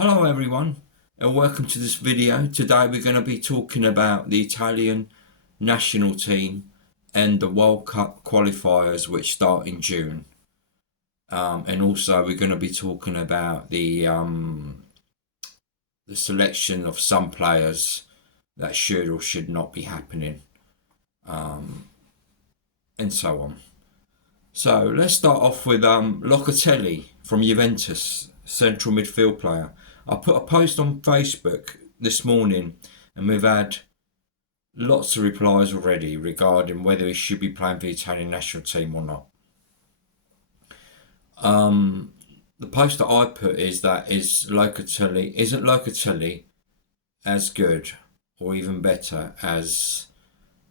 Hello everyone and welcome to this video. Today we're going to be talking about the Italian national team and the World Cup qualifiers which start in June. And also we're going to be talking about the selection of some players that should or should not be happening, and so on. So let's start off with Locatelli from Juventus, central midfield player. I put a post on Facebook this morning and we've had lots of replies already regarding whether he should be playing for the Italian national team or not. The post that I put is that isn't Locatelli as good or even better as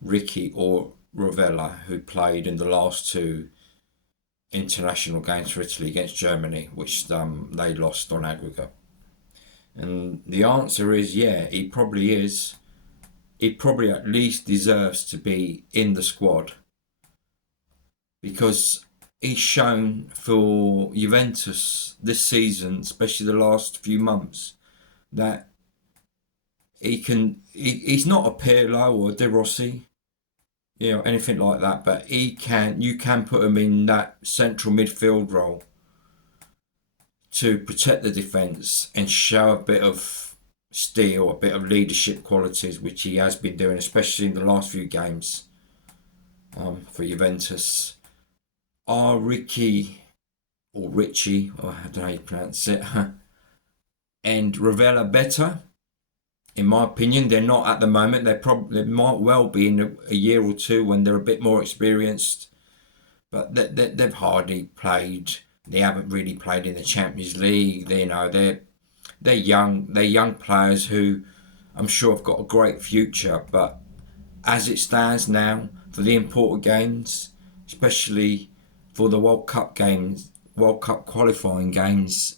Ricky or Rovella, who played in the last two international games for Italy against Germany, which they lost on aggregate. And the answer is yeah, he probably is. He probably at least deserves to be in the squad because he's shown for Juventus this season, especially the last few months, that he's not a Pirlo or a De Rossi, anything like that, but you can put him in that central midfield role to protect the defence and show a bit of steel, a bit of leadership qualities, which he has been doing, especially in the last few games for Juventus. Are Richie, or I don't know how you pronounce it, and Rovella better? In my opinion, they're not at the moment. They might well be in a year or two when they're a bit more experienced, but they've hardly played. They haven't really played in the Champions League. They're young players who I'm sure have got a great future. But as it stands now, for the important games, especially for the World Cup qualifying games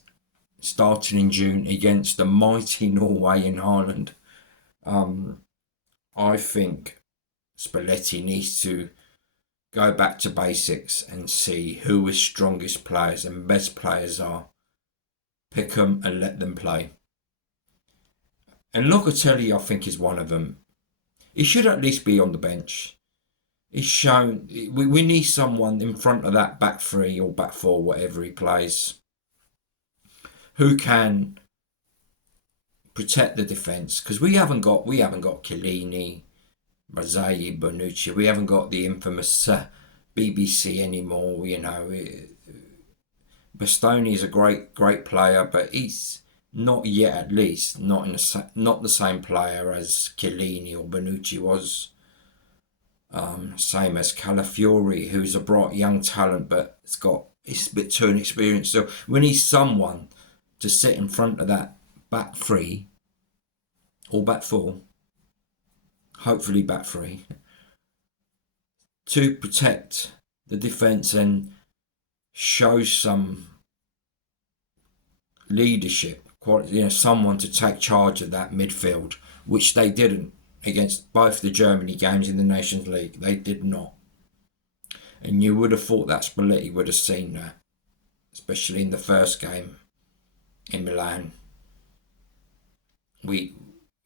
starting in June against the mighty Norway in Ireland, I think Spalletti needs to go back to basics and see who his strongest players and best players are. Pick them and let them play. And Locatelli, I think, is one of them. He should at least be on the bench. He's shown we need someone in front of that back three or back four, whatever he plays, who can protect the defence, because we haven't got Chiellini, Mazzagli, Bonucci. We haven't got the infamous BBC anymore. Bastoni is a great player, but he's not yet, at least not the same player as Chiellini or Bonucci was. Same as Calafiori, who's a bright young talent, but it's a bit too inexperienced. So we need someone to sit in front of that back three or back four, hopefully back three, to protect the defence and show some leadership, someone to take charge of that midfield, which they didn't against both the Germany games in the Nations League. They did not. And you would have thought that Spalletti would have seen that, especially in the first game in Milan.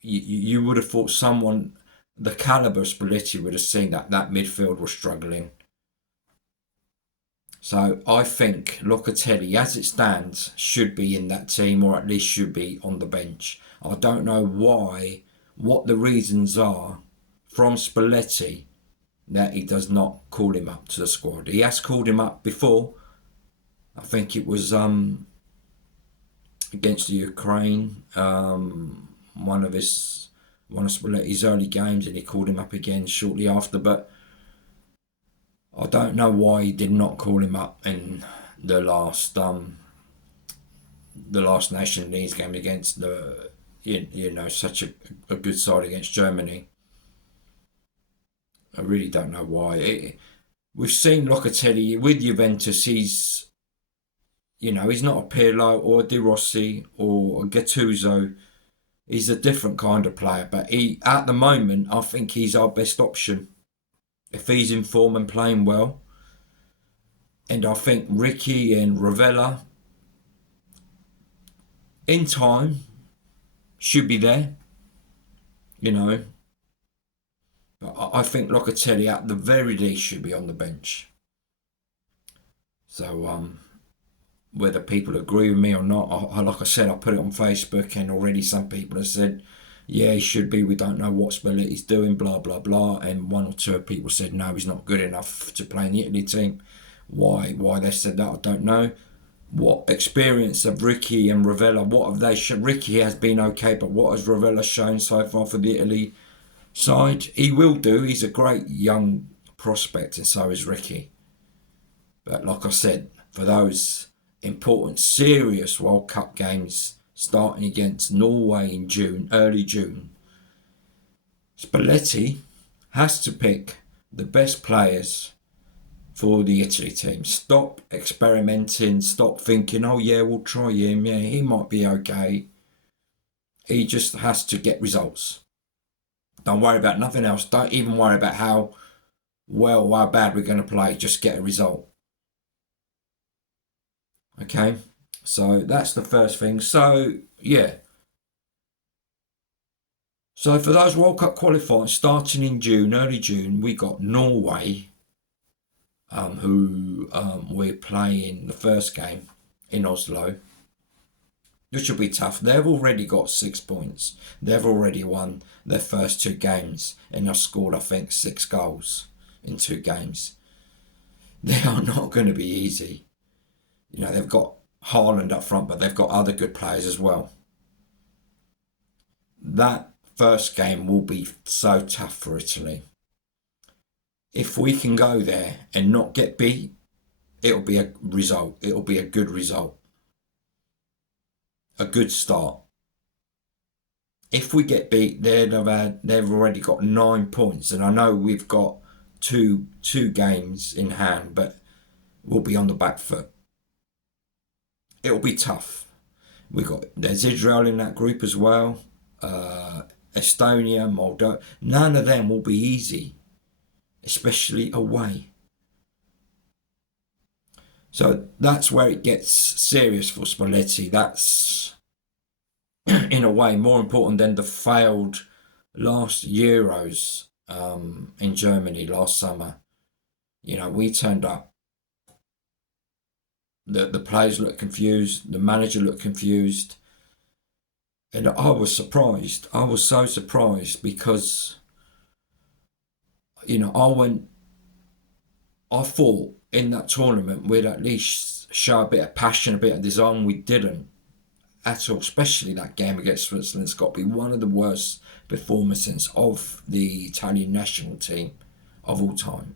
You would have thought someone the calibre of Spalletti would have seen that midfield was struggling. So I think Locatelli, as it stands, should be in that team, or at least should be on the bench. I don't know what the reasons are from Spalletti that he does not call him up to the squad. He has called him up before. I think it was against the Ukraine, one of Spalletti's early games, and he called him up again shortly after. But I don't know why he did not call him up in the last National League game against such a good side against Germany. I really don't know why. We've seen Locatelli with Juventus. He's not a Pirlo or a De Rossi or a Gattuso. He's a different kind of player, but at the moment, I think he's our best option if he's in form and playing well. And I think Ricky and Rovella, in time, should be there, you know. But I think Locatelli at the very least should be on the bench. So whether people agree with me or not, like I said, I put it on Facebook, and already some people have said, yeah, he should be. We don't know what Spalletti's doing, blah, blah, blah. And one or two people said, no, he's not good enough to play in the Italy team. Why they said that, I don't know. What experience of Ricky and Ravella, what have they shown? Ricky has been okay, but what has Ravella shown so far for the Italy side? He will do. He's a great young prospect, and so is Ricky. But like I said, for those important, serious World Cup games starting against Norway in June, early June, Spalletti has to pick the best players for the Italy team. Stop experimenting, stop thinking, oh yeah, we'll try him, yeah, he might be okay. He just has to get results. Don't worry about nothing else. Don't even worry about how well or how bad we're going to play. Just get a result. Okay, so that's the first thing. So yeah, so for those World Cup qualifiers starting in June, early June, we got Norway, who we're playing the first game in Oslo, which will be tough. They've already got 6 points. They've already won their first 2 games, and they've scored, I think, 6 goals in 2 games. They are not going to be easy. You know, they've got Haaland up front, but they've got other good players as well. That first game will be so tough for Italy. If we can go there and not get beat, it'll be a result. It'll be a good result. A good start. If we get beat, they've already got 9 points, and I know we've got two games in hand, but we'll be on the back foot. It'll be tough. There's Israel in that group as well. Estonia, Moldova. None of them will be easy, especially away. So that's where it gets serious for Spalletti. That's, in a way, more important than the failed last Euros in Germany last summer. You know, we turned up. The players looked confused. The manager looked confused. And I was surprised. I was so surprised because, you know, I thought in that tournament we'd at least show a bit of passion, a bit of design. We didn't at all, especially that game against Switzerland. It's got to be one of the worst performances of the Italian national team of all time.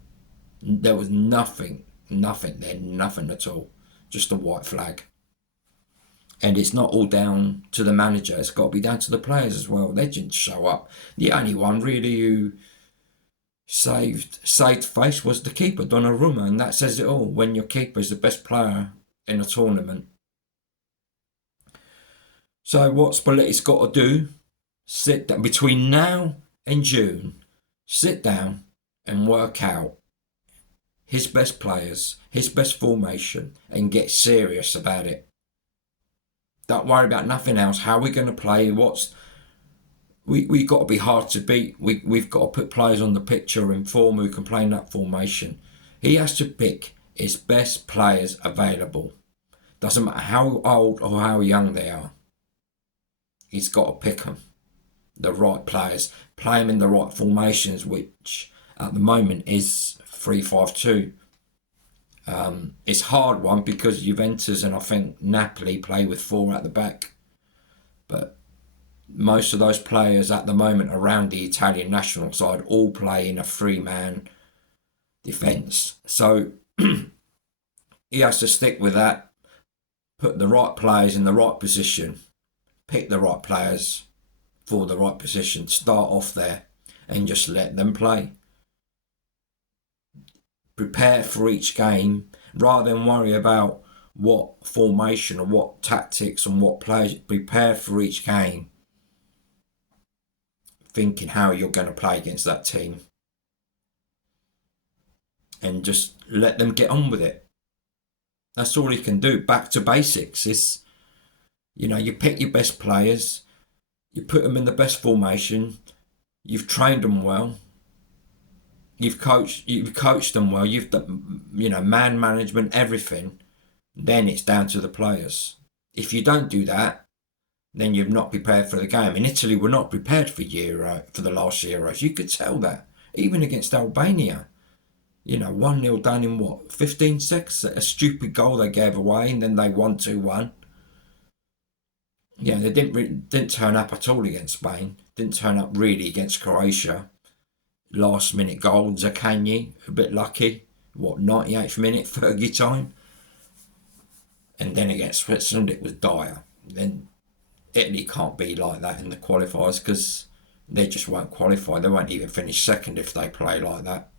There was nothing there, nothing at all. Just a white flag. And it's not all down to the manager. It's got to be down to the players as well. They didn't show up. The only one really who saved face was the keeper, Donnarumma, and that says it all. When your keeper is the best player in a tournament. So what Spalletti's got to do, sit down between now and June, sit down and work out his best players, his best formation, and get serious about it. Don't worry about nothing else. How are we going to play? We got to be hard to beat. We've got to put players on the picture in form who can play in that formation. He has to pick his best players available. Doesn't matter how old or how young they are. He's got to pick them. The right players. Play them in the right formations, which at the moment is 3-5-2. It's a hard one because Juventus and I think Napoli play with 4 at the back. But most of those players at the moment around the Italian national side all play in a 3-man defence. So he has to stick with that, put the right players in the right position, pick the right players for the right position, start off there and just let them play. Prepare for each game rather than worry about what formation or what tactics and what players. Prepare for each game, thinking how you're going to play against that team, and just let them get on with it. That's all he can do. Back to basics. You pick your best players, you put them in the best formation, you've trained them well, you've coached them well, you've done, man management, everything. Then it's down to the players. If you don't do that, then you're not prepared for the game. In Italy, we're not prepared for the last Euros. You could tell that, even against Albania. 1-0 down in 15 seconds? A stupid goal they gave away, and then they won 2-1. They didn't turn up at all against Spain. Didn't turn up really against Croatia. Last minute goal, Zaccagni, a bit lucky. 98th minute, Fergie time. And then against Switzerland, it was dire. Then Italy can't be like that in the qualifiers because they just won't qualify. They won't even finish second if they play like that.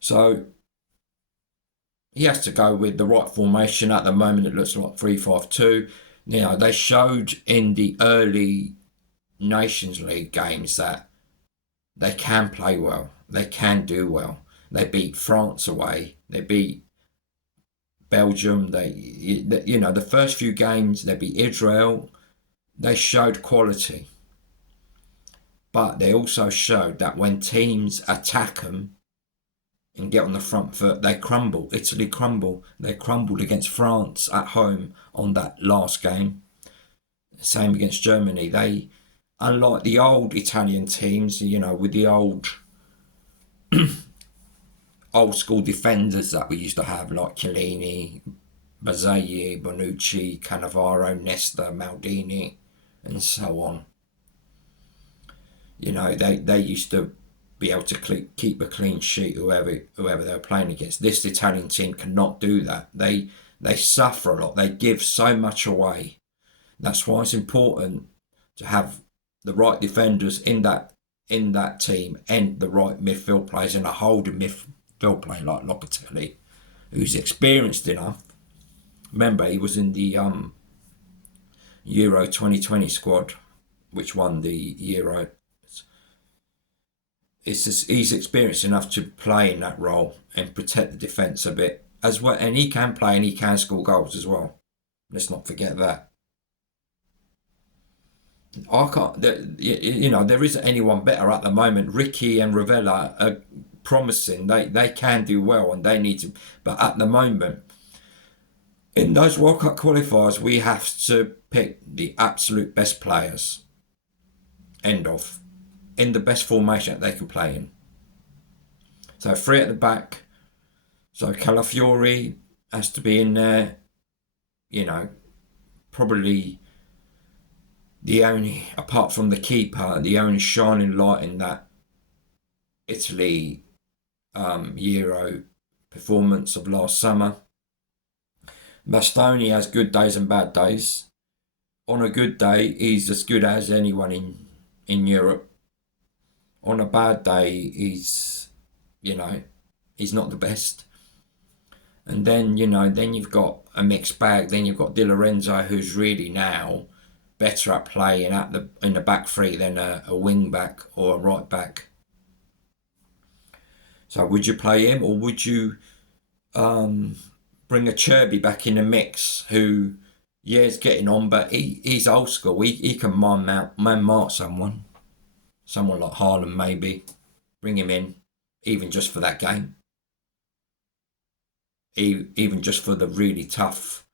So he has to go with the right formation. At the moment, it looks like 3-5-2. They showed in the early Nations League games that they can play well. They can do well. They beat France away. They beat Belgium. The first few games, they beat Israel. They showed quality. But they also showed that when teams attack them and get on the front foot, they crumble. Italy crumble. They crumbled against France at home on that last game. Same against Germany. They, unlike the old Italian teams, with the old school defenders that we used to have, like Chiellini, Bazzagli, Bonucci, Cannavaro, Nesta, Maldini, and so on. They used to be able to keep a clean sheet whoever they were playing against. This Italian team cannot do that. They suffer a lot. They give so much away. That's why it's important to have the right defenders in that team and the right midfield players and a holding midfield player like Locatelli, who's experienced enough. Remember, he was in the Euro 2020 squad, which won the Euro. He's experienced enough to play in that role and protect the defence a bit as well, and he can play and he can score goals as well. Let's not forget that. There isn't anyone better at the moment. Ricky and Ravella are promising. They can do well and they need to. But at the moment, in those World Cup qualifiers, we have to pick the absolute best players. End of. In the best formation that they can play in. So 3 at the back. So Calafiori has to be in there. Probably the only, apart from the keeper, the only shining light in that Italy Euro performance of last summer. Bastoni has good days and bad days. On a good day, he's as good as anyone in Europe. On a bad day, he's not the best. And then, then you've got a mixed bag. Then you've got Di Lorenzo, who's really now better at playing in the back three than a wing back or a right back. So would you play him, or would you bring a Cherby back in the mix, who, is getting on, but he's old school. He can man mark someone like Haaland maybe. Bring him in, even just for that game. Even just for the really tough,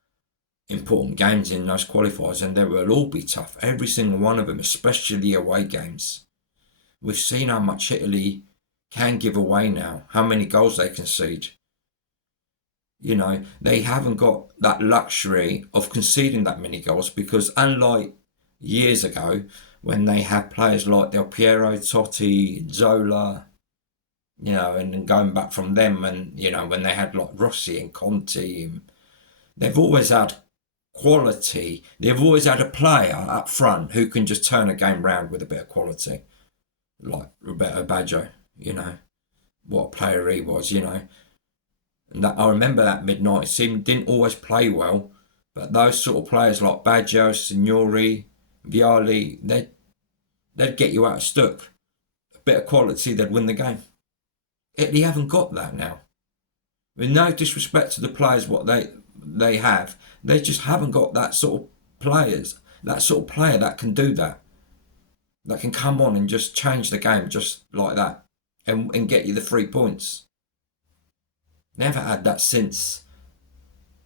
important games in those qualifiers, and they will all be tough. Every single one of them, especially the away games. We've seen how much Italy can give away now, how many goals they concede. They haven't got that luxury of conceding that many goals, because unlike years ago, when they had players like Del Piero, Totti, Zola, and then going back from them, and, when they had like Rossi and Conti, they've always had quality. They've always had a player up front who can just turn a game round with a bit of quality, like Roberto Baggio, what a player he was, And that, I remember that mid-90s team didn't always play well, but those sort of players like Baggio, Signori, Vialli, they'd get you out of stuck. A bit of quality, they'd win the game. Italy haven't got that now. With no disrespect to the players, what they have. They just haven't got that sort of that sort of player that can do that. That can come on and just change the game just like that and get you the 3 points. Never had that since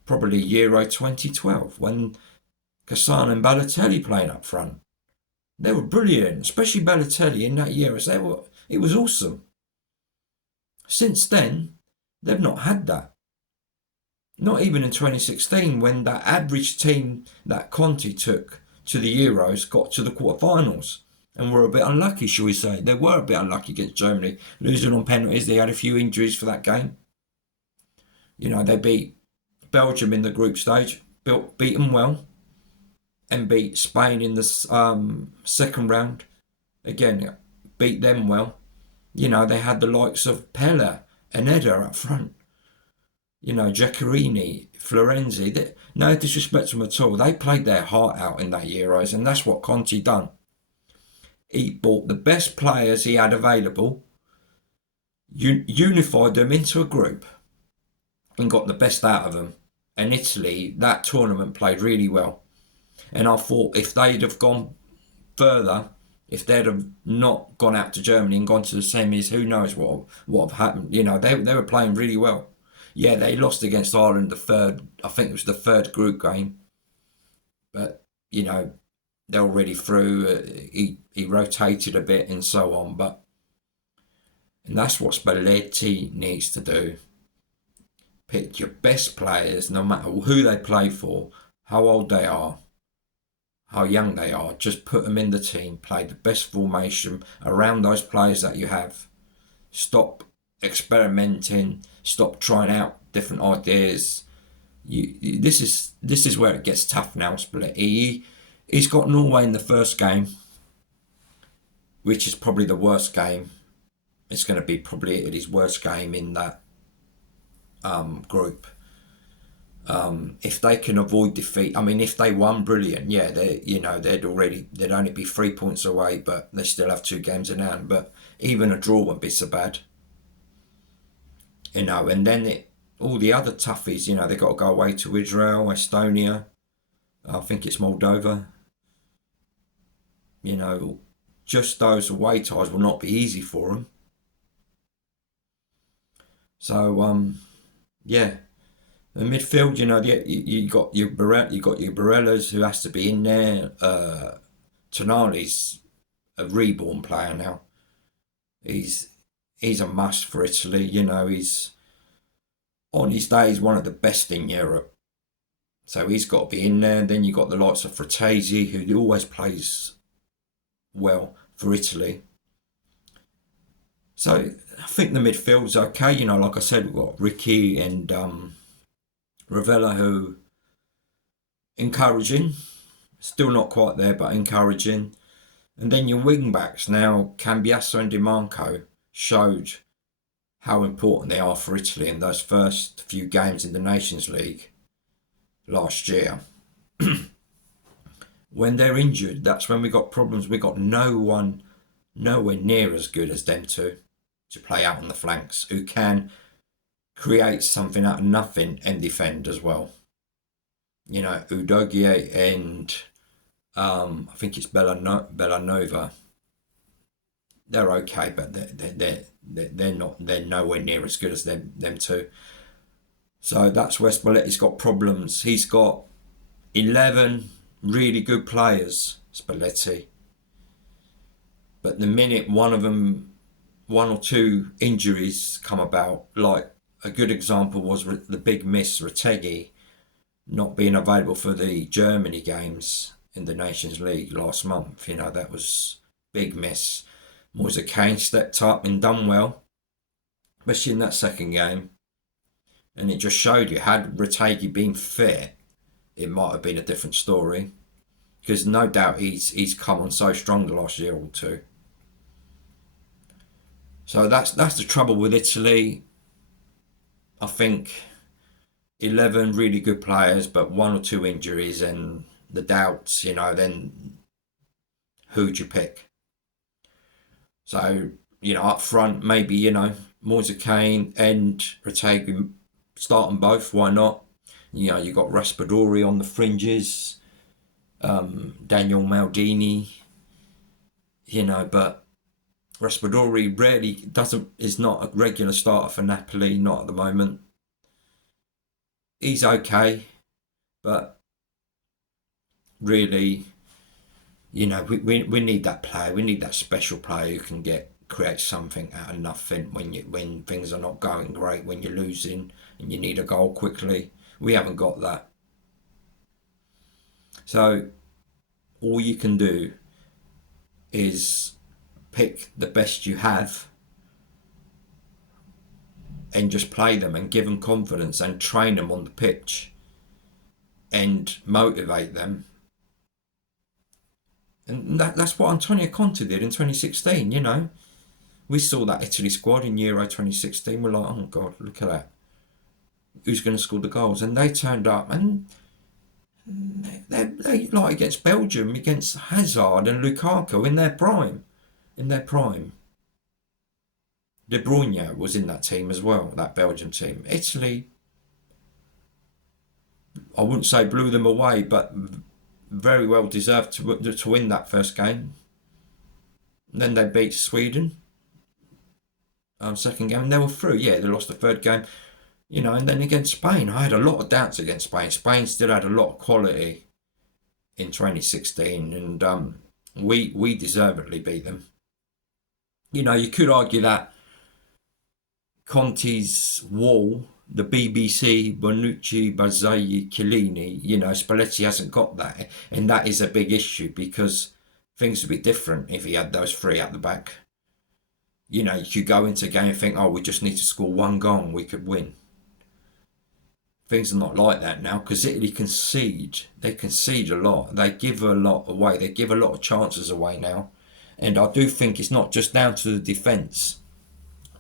probably Euro 2012 when Cassano and Balotelli playing up front. They were brilliant, especially Balotelli in that year. It was awesome. Since then, they've not had that. Not even in 2016 when that average team that Conte took to the Euros got to the quarterfinals and were a bit unlucky, shall we say. They were a bit unlucky against Germany, losing on penalties. They had a few injuries for that game. They beat Belgium in the group stage, beat them well, and beat Spain in the second round. Again, beat them well. They had the likes of Pella and Eder up front. Giaccherini, Florenzi. No disrespect to them at all. They played their heart out in that Euros, and that's what Conte done. He bought the best players he had available, unified them into a group, and got the best out of them. And Italy, that tournament played really well. And I thought if they'd have gone further, if they'd have not gone out to Germany and gone to the semis, who knows what would have happened. They were playing really well. Yeah, they lost against Ireland I think it was the third group game. But, they're already through. He rotated a bit and so on. And that's what Spalletti needs to do. Pick your best players, no matter who they play for, how old they are, how young they are. Just put them in the team. Play the best formation around those players that you have. Stop experimenting. Stop trying out different ideas. This is where it gets tough now, Spalletti. He's got Norway in the first game, which is probably the worst game. It's going to be probably Italy's worst game in that group. If they can avoid defeat, if they won, brilliant. Yeah, they'd only be 3 points away, but they still have 2 games in hand. But even a draw won't be so bad. And then all the other toughies, they've got to go away to Israel, Estonia. I think it's Moldova. Just those away ties will not be easy for them. So, yeah. The midfield, you got your Barellas who has to be in there. Tonali's a reborn player now. He's a must for Italy. He's on his day he's one of the best in Europe. So he's got to be in there. And then you got the likes of Frattesi, who always plays well for Italy. So I think the midfield's okay. Like I said, we've got Ricky and Ravella, who encouraging. Still not quite there, but encouraging. And then your wing backs now, Cambiasso and DiMarco, showed how important they are for Italy in those first few games in the Nations League last year. When they're injured, that's when we got problems. We got no one nowhere near as good as them two to play out on the flanks, who can create something out of nothing and defend as well. Udogie and I think it's Bellanova. They're okay, but they're nowhere near as good as them two. So that's where Spalletti's got problems. He's got 11 really good players, Spalletti. But the minute one or two injuries come about, like a good example was the big miss, Retegui, not being available for the Germany games in the Nations League last month. That was big miss. Moise Kean stepped up and done well, especially in that second game. And it just showed you, had Retegui been fit, it might have been a different story. Because no doubt he's come on so strong the last year or two. So that's the trouble with Italy. I think 11 really good players, but 1 or 2 injuries and the doubts, then who'd you pick? So, up front, maybe, Moise Kean and Retegui, start them both, why not? You know, you got Raspadori on the fringes, Daniel Maldini, you know, but Raspadori rarely is not a regular starter for Napoli, not at the moment. He's okay, but really, you know, we need that player. We need that special player who can create something out of nothing when things are not going great, when you're losing and you need a goal quickly. We haven't got that. So all you can do is pick the best you have and just play them and give them confidence and train them on the pitch and motivate them. And that's what Antonio Conte did in 2016, you know. We saw that Italy squad in Euro 2016. We're like, oh God, look at that. Who's going to score the goals? And they turned up and they like against Belgium, against Hazard and Lukaku in their prime. In their prime. De Bruyne was in that team as well, that Belgium team. Italy, I wouldn't say blew them away, but very well deserved to win that first game. And then they beat Sweden. Second game, and they were through. Yeah, they lost the third game. You know, and then against Spain, I had a lot of doubts against Spain. Spain still had a lot of quality in 2016, and we deservedly beat them. You know, you could argue that Conte's wall, the BBC, Bonucci, Barzagli, Chiellini, you know, Spalletti hasn't got that, and that is a big issue because things would be different if he had those three at the back. You know, you could go into a game and think, oh, we just need to score one goal and we could win. Things are not like that now because Italy concede. They concede a lot. They give a lot away. They give a lot of chances away now. And I do think it's not just down to the defence.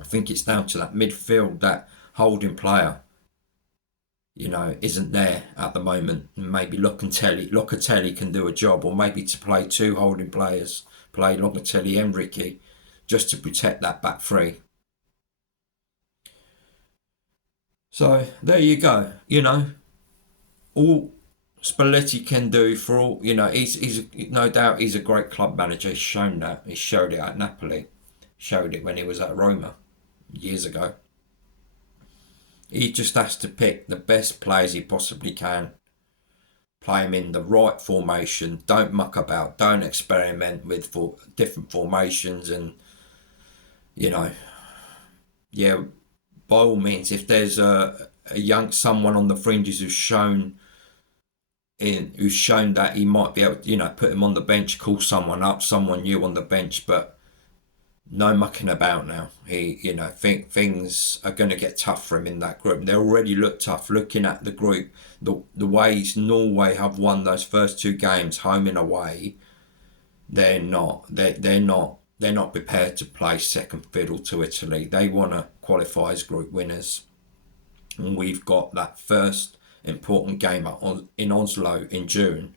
I think it's down to that midfield, that holding player, isn't there at the moment. And maybe Locatelli can do a job, or maybe to play two holding players, play Locatelli and Ricky, just to protect that back three. So there you go. All Spalletti can do for all, he's no doubt he's a great club manager. He's shown that. He showed it at Napoli. Showed it when he was at Roma years ago. He just has to pick the best players he possibly can. Play them in the right formation. Don't muck about. Don't experiment with different formations. And, by all means, if there's a someone on the fringes who's shown that he might be able to, put him on the bench, call someone up, someone new on the bench, but no mucking about now. He, think things are going to get tough for him in that group. They already look tough. Looking at the group, the ways Norway have won those first two games, home and away, they're not prepared to play second fiddle to Italy. They want to qualify as group winners. And we've got that first important game in Oslo in June,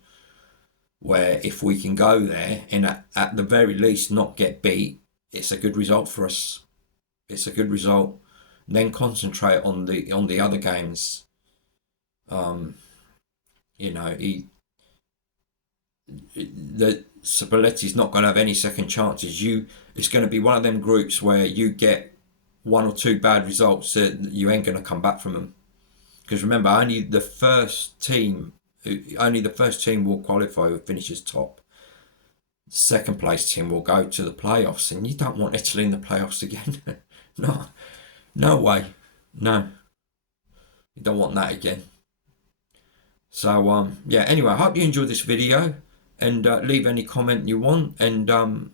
where if we can go there and at the very least not get beat, it's a good result for us. It's a good result. Then concentrate on the other games. Spalletti's not going to have any second chances. It's going to be one of them groups where you get one or two bad results that you ain't going to come back from them. Because remember, only the first team will qualify who finishes top. Second place team will go to the playoffs, and you don't want Italy in the playoffs again. No way. No. You don't want that again. So, anyway, I hope you enjoyed this video, and leave any comment you want, and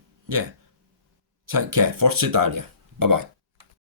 take care. Forza Italia. Bye-bye.